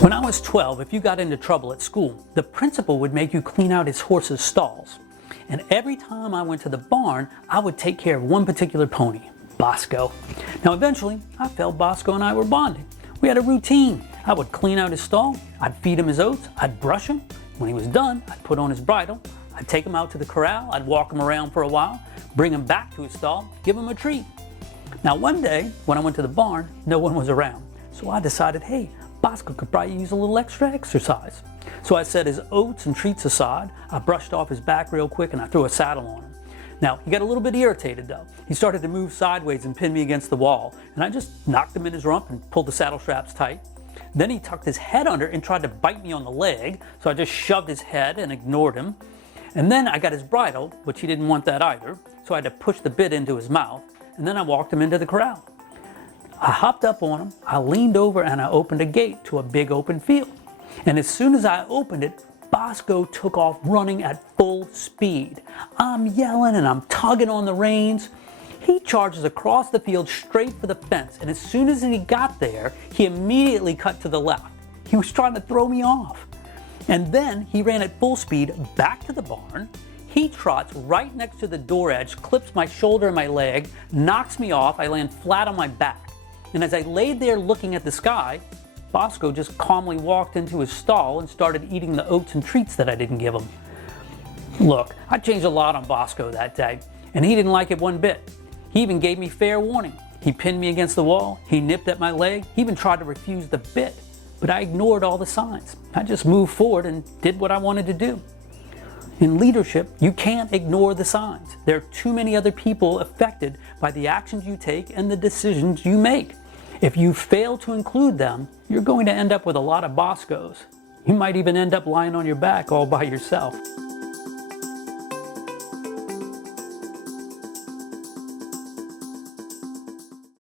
When I was 12, if you got into trouble at school, the principal would make you clean out his horse's stalls. And every time I went to the barn, I would take care of one particular pony, Bosco. Now eventually, I felt Bosco and I were bonding. We had a routine. I would clean out his stall, I'd feed him his oats, I'd brush him. When he was done, I'd put on his bridle, I'd take him out to the corral, I'd walk him around for a while, bring him back to his stall, give him a treat. Now one day, when I went to the barn, no one was around. So I decided, hey, Bosco could probably use a little extra exercise. So I set his oats and treats aside, I brushed off his back real quick, and I threw a saddle on him. Now, he got a little bit irritated though. He started to move sideways and pin me against the wall, and I just knocked him in his rump and pulled the saddle straps tight. Then he tucked his head under and tried to bite me on the leg, so I just shoved his head and ignored him. And then I got his bridle, which he didn't want that either, so I had to push the bit into his mouth, and then I walked him into the corral. I hopped up on him, I leaned over, and I opened a gate to a big open field. And as soon as I opened it, Bosco took off running at full speed. I'm yelling and I'm tugging on the reins. He charges across the field straight for the fence, and as soon as he got there, he immediately cut to the left. He was trying to throw me off. And then he ran at full speed back to the barn. He trots right next to the door edge, clips my shoulder and my leg, knocks me off. I land flat on my back. And as I laid there looking at the sky, Bosco just calmly walked into his stall and started eating the oats and treats that I didn't give him. Look, I changed a lot on Bosco that day, and he didn't like it one bit. He even gave me fair warning. He pinned me against the wall, he nipped at my leg, he even tried to refuse the bit, but I ignored all the signs. I just moved forward and did what I wanted to do. In leadership, you can't ignore the signs. There are too many other people affected by the actions you take and the decisions you make. If you fail to include them, you're going to end up with a lot of Boscos. You might even end up lying on your back all by yourself.